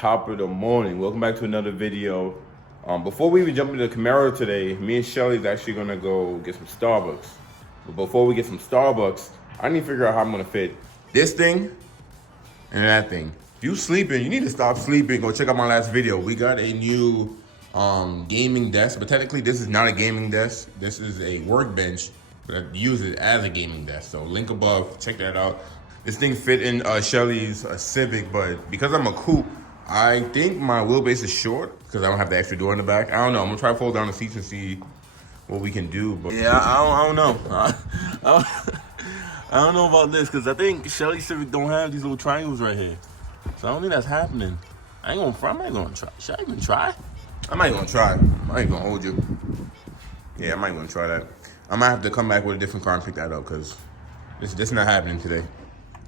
Top of the morning. Welcome back to another video. Before we even jump into the Camaro today, me and Shelly's actually gonna go get some Starbucks. But before we get some Starbucks, I need to figure out how I'm gonna fit this thing and that thing. If you sleeping, you need to stop sleeping. Go check out my last video. We got a new gaming desk, but technically this is not a gaming desk. This is a workbench, but I use it as a gaming desk. So link above, check that out. This thing fit in Shelly's Civic, but because I'm a coupe, I think my wheelbase is short because I don't have the extra door in the back. I don't know. I'm gonna try to fold down the seats and see what we can do. But yeah, I don't know. I don't know about this because I think Shelly Civic don't have these little triangles right here. So I don't think that's happening. I ain't gonna try. Should I even try? I might gonna try. I ain't gonna hold you. Yeah, I might gonna try that. I might have to come back with a different car and pick that up because this not happening today.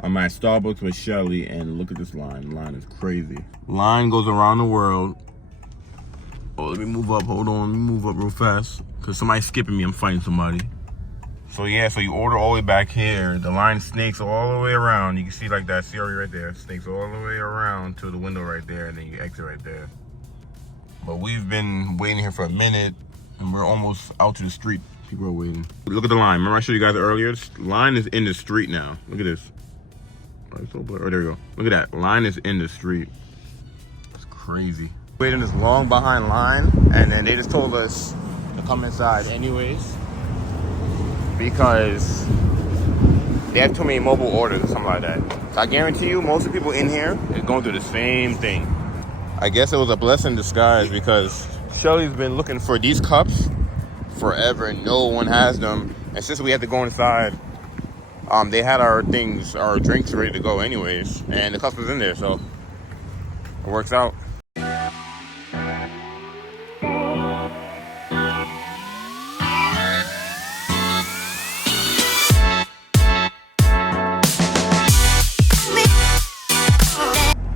I'm at Starbucks with Shelly, and look at this line. The line is crazy. Line goes around the world. Oh, let me move up. Hold on. Let me move up real fast. Because somebody's skipping me. I'm fighting somebody. So, yeah. So, you order all the way back here. The line snakes all the way around. You can see like that Siri right there. Snakes all the way around to the window right there. And then you exit right there. But we've been waiting here for a minute. And we're almost out to the street. People are waiting. Look at the line. Remember I showed you guys earlier? The line is in the street now. Look at this. Oh, there we go. Look at that. Line is in the street. It's crazy. Waiting this long behind line, and then they just told us to come inside anyways because they have too many mobile orders or something like that. So I guarantee you, most of the people in here is going through the same thing. I guess it was a blessing in disguise because Shelly's been looking for these cups forever and no one has them. And since we had to go inside, they had our drinks ready to go anyways, and the customer's in there, so it works out.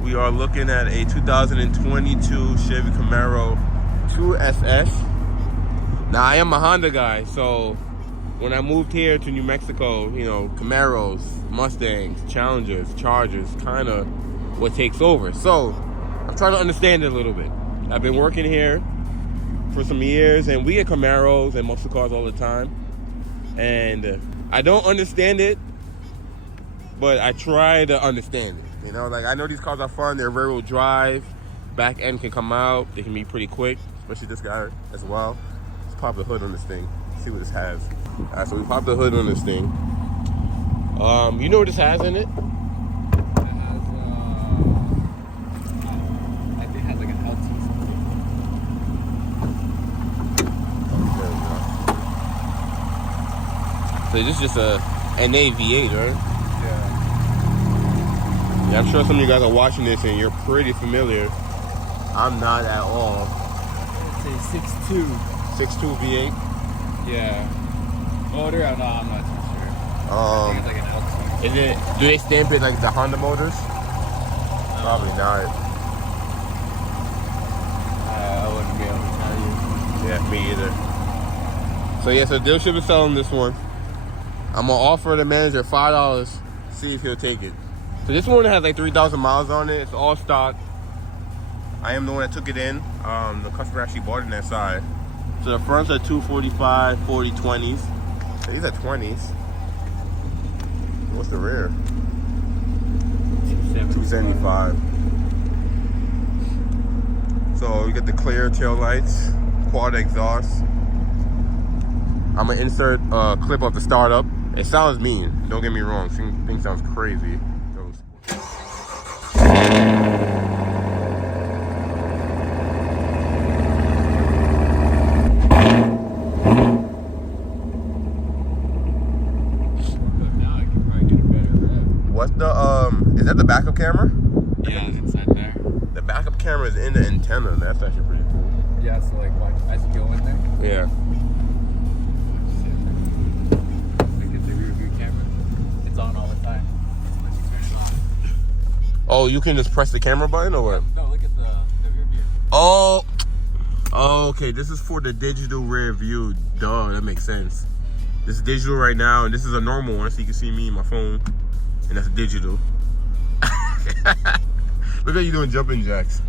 We are looking at a 2022 Chevy Camaro 2SS. Now, I am a Honda guy, so when I moved here to New Mexico, you know, Camaros, Mustangs, Challengers, Chargers, kind of what takes over. So I'm trying to understand it a little bit. I've been working here for some years, and we get Camaros and muscle cars all the time. And I don't understand it, but I try to understand it. You know, like I know these cars are fun. They're rear-wheel drive. Back end can come out. They can be pretty quick, especially this guy as well. Let's pop the hood on this thing. See what this has. Alright, so we popped the hood on this thing. You know what this has in it? It has, I think it has like an LT something. So this is just an V8, right? Yeah. Yeah, I'm sure some of you guys are watching this and you're pretty familiar. I'm not at all. It's a 6.2. 6.2 V8? Yeah. Motor? No, I'm not too sure. I think it's like an LT. Is it? Do they stamp it like the Honda motors? Probably not. I wouldn't be able to tell you. Yeah, me either. So yeah, so dealership is selling this one. I'm gonna offer the manager $5. See if he'll take it. So this one has like 3,000 miles on it. It's all stock. I am the one that took it in. The customer actually bought it in that side. So the fronts are 245, 40, 20s. So these are 20s. What's the rear? 275. So you get the clear tail lights, quad exhaust. I'm gonna insert a clip of the startup. It sounds mean, don't get me wrong. Thing sounds crazy. What's the is that the backup camera? Yeah, it's inside there. The backup camera is in the antenna. That's actually pretty cool. Yeah, so like watch as you go in there. Yeah. Look at the rear view camera. It's on all the time. Once you turn it on. Oh, you can just press the camera button or what? No, look at the rear view. Oh, okay. This is for the digital rear view. Duh, that makes sense. This is digital right now, and this is a normal one, so you can see me in my phone, and that's digital. Look at you doing jumping jacks.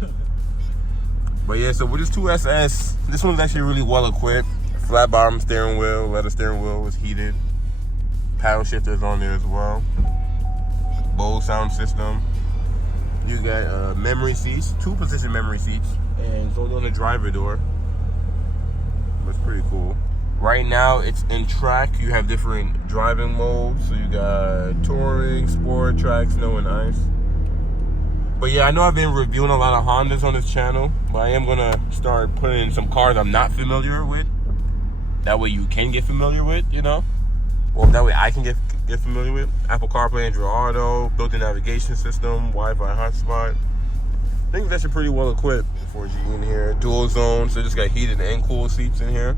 But yeah, so with this 2SS, this one's actually really well equipped. Flat bottom steering wheel, leather steering wheel is heated. Paddle shifters on there as well. Bose sound system. You got memory seats, 2-position memory seats, and it's only on the driver door. That's pretty cool. Right now, it's in track. You have different driving modes. So you got touring, sport, track, snow, and ice. But yeah, I know I've been reviewing a lot of Hondas on this channel, but I am gonna start putting in some cars I'm not familiar with. That way you can get familiar with, you know? Or that way I can get familiar with. Apple CarPlay, Android Auto, built-in navigation system, Wi-Fi hotspot. I think that's pretty well equipped. 4G in here, dual zone, so just got heated and cool seats in here.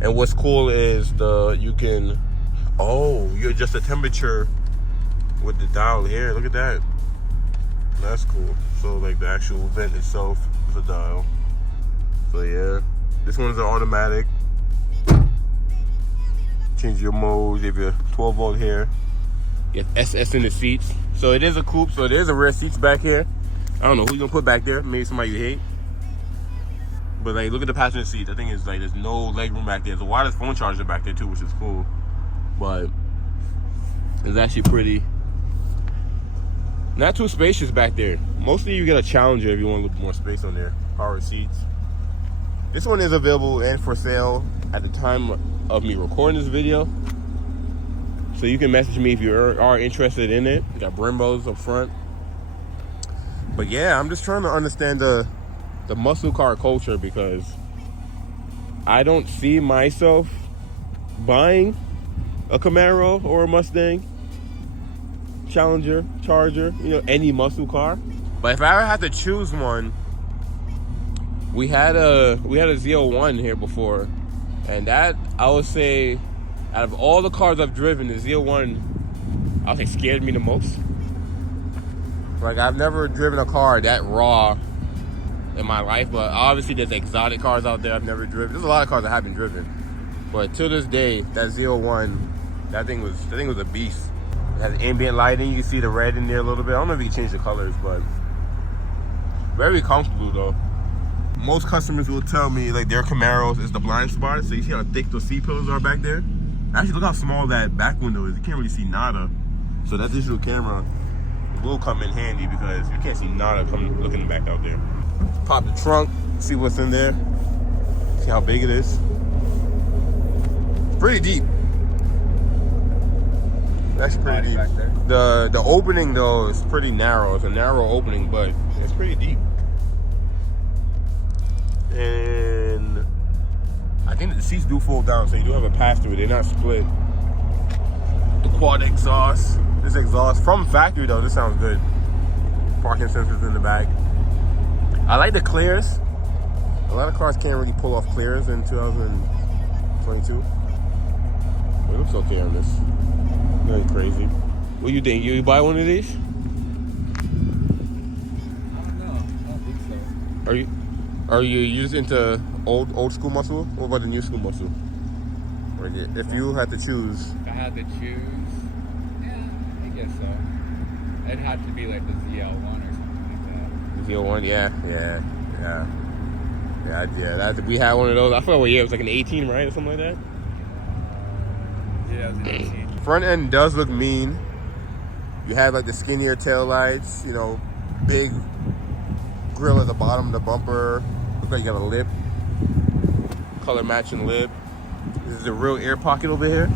And what's cool is you adjust the temperature with the dial here. Look at that. That's cool. So like the actual vent itself is a dial. So yeah, this one's an automatic. Change your modes. You have your 12-volt here. You have SS in the seats. So it is a coupe. So there's a rear seats back here. I don't know who you gonna put back there. Maybe somebody you hate. But like, look at the passenger seats. I think it's like there's no leg room back there. There's a wireless phone charger back there too, which is cool. But it's actually pretty. Not too spacious back there. Mostly you get a Challenger if you want a little more space on there. Power seats. This one is available and for sale at the time of me recording this video. So you can message me if you are interested in it. You got Brembos up front. But yeah, I'm just trying to understand the muscle car culture, because I don't see myself buying a Camaro or a Mustang, Challenger, Charger, you know, any muscle car. But if I ever had to choose one, we had a Z01 here before, and that, I would say, out of all the cars I've driven, the Z01, I would say, scared me the most. Like, I've never driven a car that raw in my life, but obviously there's exotic cars out there I've never driven. There's a lot of cars I haven't driven, but to this day, that Z01, that thing was a beast. It has ambient lighting. You can see the red in there a little bit. I don't know if you can change the colors, but very comfortable though. Most customers will tell me like their Camaros is the blind spot. So you see how thick those seat pillows are back there? Actually, look how small that back window is. You can't really see nada. So that digital camera will come in handy, because you can't see nada looking back out there. Pop the trunk, see what's in there. See how big it is. It's pretty deep. That's pretty deep. The opening though is pretty narrow. It's a narrow opening, but it's pretty deep. And I think that the seats do fold down, so you do have a pass-through. They're not split. The quad exhaust. This exhaust from factory though, this sounds good. Parking sensors in the back. I like the clears. A lot of cars can't really pull off clears in 2022. It looks okay on this. Nothing crazy. What do you think? You buy one of these? I don't think so. Are you just into old school muscle? What about the new school muscle? Like, if you had to choose. If I had to choose, yeah, I guess so. It'd have to be like the ZL1 or something like that. ZL1, yeah. We had one of those. I forgot what year. It was like an 18, right, or something like that. Yeah, it was an 18. Front end does look mean. You have like the skinnier tail lights, you know, big grill at the bottom of the bumper. Looks like you got a lip, color matching lip. This is a real air pocket over here.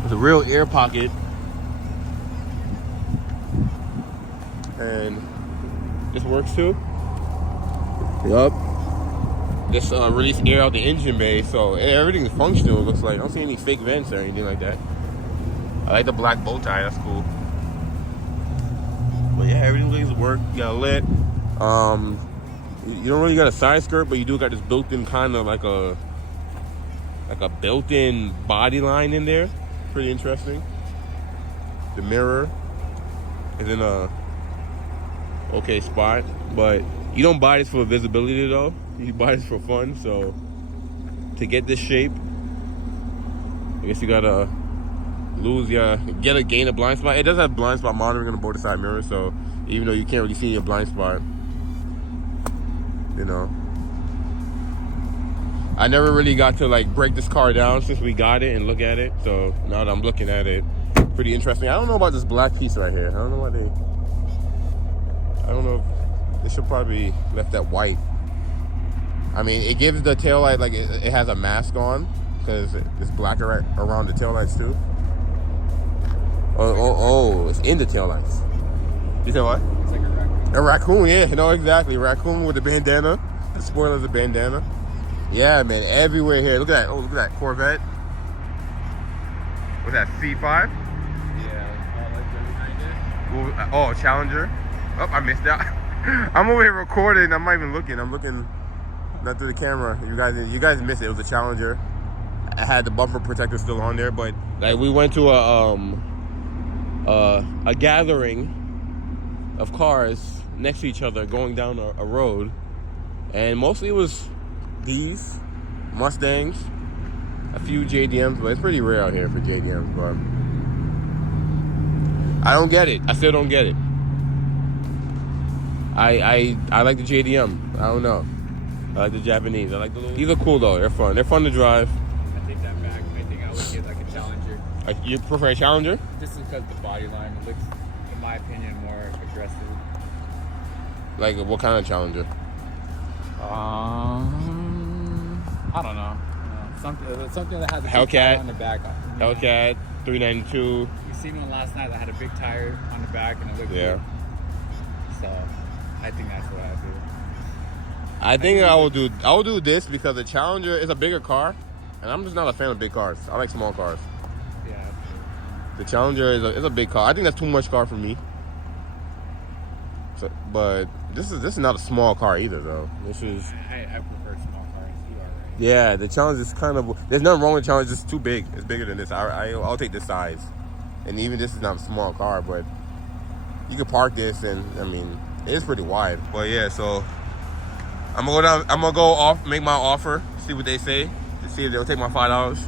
There's a real air pocket. And this works too. Yup. This release air out the engine bay, so everything's functional. It looks like I don't see any fake vents or anything like that. I like the black bow tie. That's cool. But yeah, everything looks work. You got a lit. You don't really got a side skirt, but you do got this built-in kind of like a built-in body line in there. Pretty interesting. The mirror is in a okay spot, but you don't buy this for visibility though. You buy this for fun. So to get this shape, I guess you gotta gain a blind spot. It does have blind spot monitoring on the border side mirror, so even though you can't really see your blind spot. You know, I never really got to like break this car down since we got it and look at it. So now that I'm looking at it, pretty interesting. I don't know about this black piece right here. I don't know why I don't know. They should probably left that white. I mean, it gives the taillight like it has a mask on because it's black around the taillights too. Oh, it's in the taillights. You said what? It's like a raccoon. A raccoon, yeah. No, exactly. Raccoon with the bandana. The spoiler's a bandana. Yeah, man. Everywhere here. Look at that. Oh, look at that Corvette. What's that, C5? Yeah, all like behind it. Oh, Challenger. Oh, I missed out. I'm over here recording. I'm not even looking. I'm looking not through the camera. You guys missed it. It was a Challenger. I had the bumper protector still on there, but like we went to a gathering of cars next to each other going down a road, and mostly it was these Mustangs, a few JDMs, but it's pretty rare out here for JDMs. But I don't get it. I still don't get it. I like the JDM. I don't know. I like the Japanese. I like the little. These are cool though. They're fun. They're fun to drive. I take that back. I think I would get like a Challenger. Like, you prefer a Challenger? Just because the body line looks, in my opinion, more aggressive. Like, what kind of Challenger? I don't know. Something that has a big Hellcat tire on the back. Hellcat 392. You seen one last night that had a big tire on the back and it looked Yeah. good. So I think that's what I do. I think I will do this because the Challenger is a bigger car, and I'm just not a fan of big cars. I like small cars. Yeah. The Challenger is a big car. I think that's too much car for me. So, but this is not a small car either, though. This is. I prefer small cars. You are right. Yeah, the Challenger is kind of. There's nothing wrong with the Challenger. It's too big. It's bigger than this. I'll take this size, and even this is not a small car, but you can park this, and I mean it is pretty wide. But yeah, so I'm gonna go down. I'm gonna go off, make my offer, see what they say, to see if they'll take my $5.